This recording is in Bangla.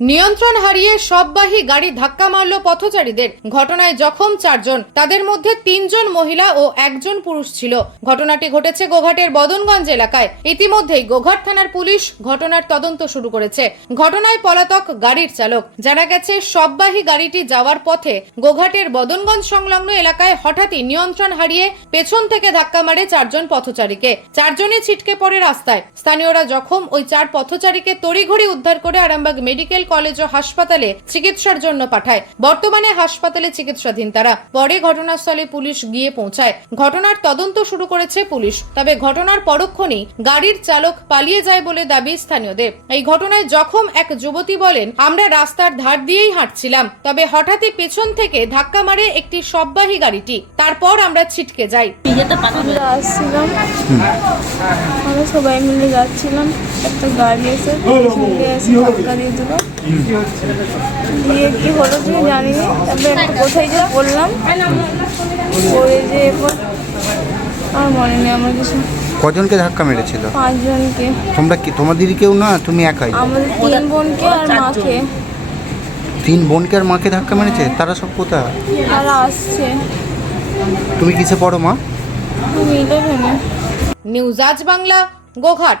নিয়ন্ত্রণ হারিয়ে সববাহী গাড়ি ধাক্কা মারল পথচারীদের। ঘটনায় জখম চারজন। তাদের মধ্যে তিনজন মহিলা ও একজন পুরুষ ছিল। ঘটনাটি ঘটেছে গোঘাটের বদনগঞ্জ এলাকায়। ইতিমধ্যেই গোঘাট থানার পুলিশ ঘটনার তদন্ত শুরু করেছে। ঘটনায় পলাতক গাড়ির চালক। জানা গেছে, সববাহী গাড়িটি যাওয়ার পথে গোঘাটের বদনগঞ্জ সংলগ্ন এলাকায় হঠাৎই নিয়ন্ত্রণ হারিয়ে পেছন থেকে ধাক্কা মারে চারজন পথচারীকে। চারজনই ছিটকে পড়ে রাস্তায়। স্থানীয়রা জখম। ওই চার পথচারীকে তড়িঘড়ি উদ্ধার করে আরামবাগ মেডিকেল কলেজ ও হাসপাতালে চিকিৎসার জন্য পাঠায়। বর্তমানে হাসপাতালে চিকিৎসাধীন তারা। পরে ঘটনাস্থলে পুলিশ গিয়ে পৌঁছায়। ঘটনার তদন্ত শুরু করেছে পুলিশ। তবে ঘটনার পরক্ষণেই গাড়ির চালক পালিয়ে যায় বলে দাবি স্থানীয়দের। এই ঘটনায় জখম এক যুবতী বলেন, আমরা রাস্তার ধার দিয়েই হাঁটছিলাম। তবে হঠাৎই পেছন থেকে ধাক্কা মারে একটি সববাহী গাড়িটি। তারপর আমরা ছিটকে যাই। আমরা আসছিলাম। আমরা সবাই মিলে যাচ্ছিলাম। একটা গাড়ি এসে এসে ধাক্কা দিয়ে দিল। দিয়ে কি হলো কি জানি তারপরে একটা কোথায় যে পড়লাম পড়ে যে এরপর আমার মনে নেই আমার কিছু কজনকে ধাক্কা মেরেছিল? পাঁচজনকে। তোমরা কি তোমাদের কেউ না তুমি একাই? আমাদের তিন বোনকে আর মাকে। তিন বোনকে আর মাকে ধাক্কা মেরেছে? তারা সব কোথায়? তারা আসছে। তুমি কিসে পড়ো মা? তুমি ইলেভেনে নিউজ আজ বাংলা গোঘাট।